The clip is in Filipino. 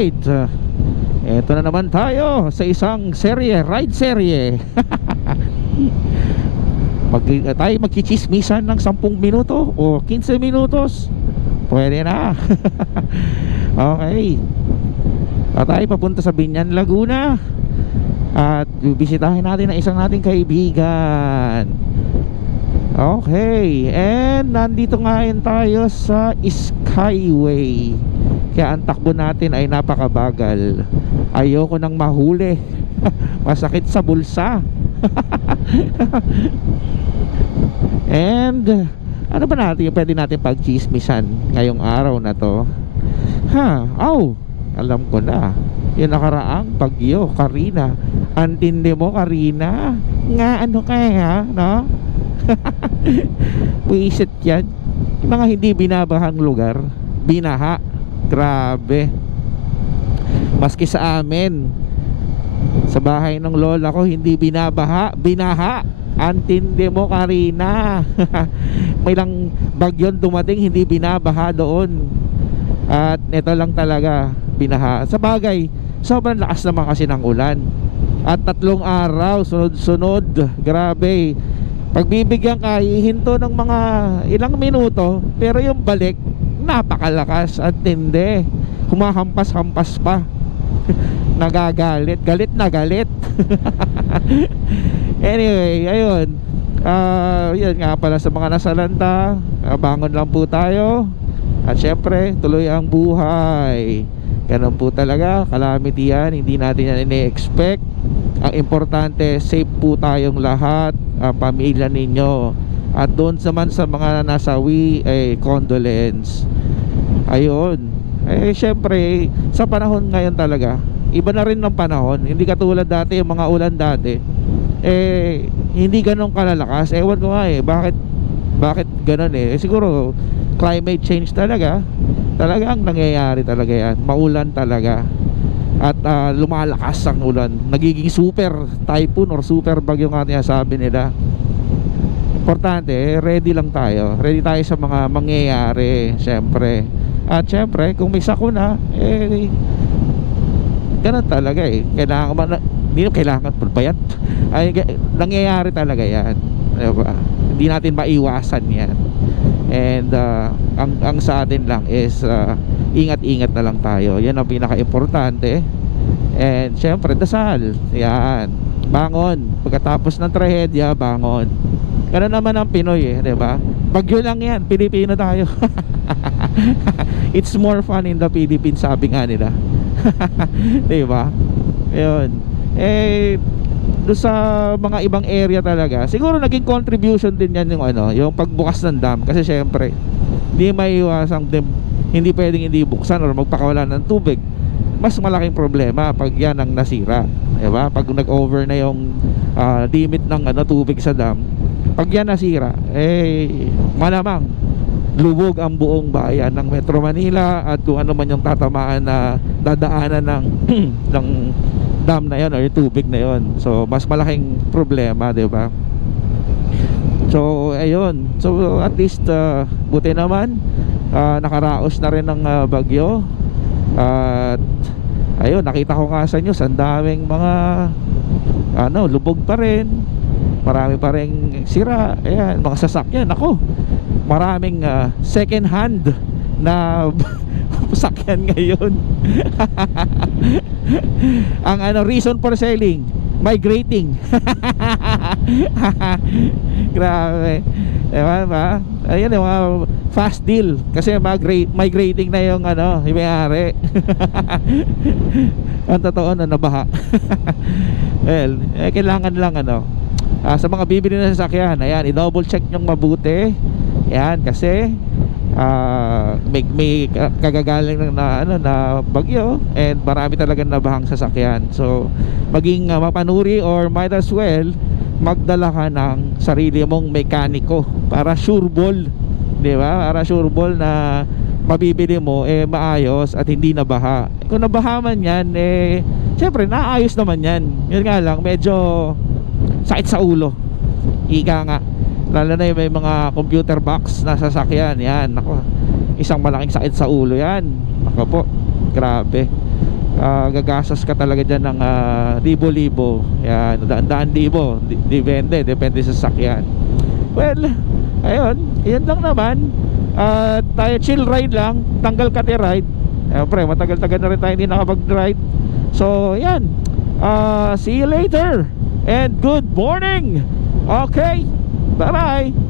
Alright, eto na naman tayo sa isang ride serye. Tayo magchichismisan ng 10 minuto o 15 minutos. Pwede na. Okay, tayo papunta sa Binyan, Laguna. At bibisitahin natin ang isang nating kaibigan. Okay, and nandito ngayon tayo sa Skyway. Kaya ang takbo natin ay napakabagal. Ayoko nang mahuli. Masakit sa bulsa. And ano ba natin yung pwede natin pagchismisan ngayong araw na to? Alam ko na. Yung nakaraang bagyo, Karina. Antindi mo, Karina. Nga ano kaya, no? Puisit yan. Yung mga hindi binabahang lugar, binaha. Grabe. Maski sa amin, sa bahay ng lola ko, hindi binabaha, binaha. Antindi mo, Karina. May lang bagyon dumating, hindi binabaha doon. At ito lang talaga, binaha. Sa bagay, sobrang lakas naman kasi ng ulan. At 3 araw, sunod-sunod. Grabe. Pagbibigyan ka, ihinto ng mga ilang minuto, pero yung balik, napakalakas at tindi. Humahampas-hampas pa. Nagagalit. Galit na galit. Anyway, ayun. Yun nga pala sa mga nasalanta. Bangon lang po tayo. At syempre, tuloy ang buhay. Ganun po talaga. Calamity yan. Hindi natin yan ini-expect. Ang importante, safe po tayong lahat. Ang pamilya ninyo. At doon naman sa mga nasawi, condolence. Ayun. Syempre, sa panahon ngayon talaga, iba na rin ng panahon. Hindi katulad dati, yung mga ulan dati, hindi ganun kalalakas. Ewan ko nga bakit ganun siguro climate change talaga. Talagang nangyayari talaga yan. Maulan talaga. At lumalakas ang ulan. Nagiging super typhoon or super bagyo nga niya sabi nila. Importante, ready lang tayo. Ready tayo sa mga mangyayari, syempre. At syempre, kung may sakuna, ganun talaga hindi na kailangan pulpayat. Nangyayari talaga yan, diba? Hindi natin maiwasan yan. And ang sa atin lang is ingat-ingat na lang tayo. Yan ang pinaka-importante. And syempre, dasal. Yan, bangon. Pagkatapos ng trahedya, bangon. Ganun naman ang Pinoy, diba? Bagyo lang yan, Pilipino tayo. It's more fun in the Philippines, sabi nga nila. Diba? Yun. Doon sa mga ibang area talaga, siguro naging contribution din yan yung pagbukas ng dam. Kasi syempre, hindi maiiwasang hindi pwedeng hindi buksan or magpakawalan ng tubig. Mas malaking problema pag yan ang nasira, diba? Pag nag-over na yung limit ng tubig sa dam, pag yan nasira, malamang lubog ang buong bayan ng Metro Manila at kung ano man yung tatamaan na dadaanan ng ng dam na yon o yung tubig na yon. So mas malaking problema, diba? So ayun. So at least buti naman nakaraos na rin ng bagyo. At ayun, nakita ko nga sa news, ang daming mga lubog pa rin. Marami pa rin sira. Ayan, mga sasakyan. Ako, maraming second hand na sasakyan ngayon. Ang reason for selling, migrating. Grabe. Diba ba? Ayan yung mga fast deal. Kasi migrating na yung yung may-ari. Ang totoo na nabaha. Well, kailangan lang sa mga bibili na sasakyan, ayan, i-double check nyong mabuti. Ayan, kasi may kagagaling na bagyo and marami talagang nabahang sasakyan. So maging mapanuri or might as well magdala ka ng sarili mong mekaniko para sure ball, di ba? Para sure ball na mabibili mo maayos at hindi nabaha. Kung nabaha man yan, syempre naayos naman yan. Yun nga lang, medyo sakit sa ulo, ika nga. Lalo na yung may mga computer box na sasakyan. Yan, ako, isang malaking sakit sa ulo yan. Ako po, grabe. gagastos ka talaga dyan ng libo-libo. Yan, daan-daan libo. Depende sa sakyan. Well, ayun, yun lang naman. Tayo chill ride lang, tanggal kati ride. Siyempre, matagal-tagal na rin tayo hindi nakapag-ride. So, yan. See you later. And good morning. Okay, bye-bye.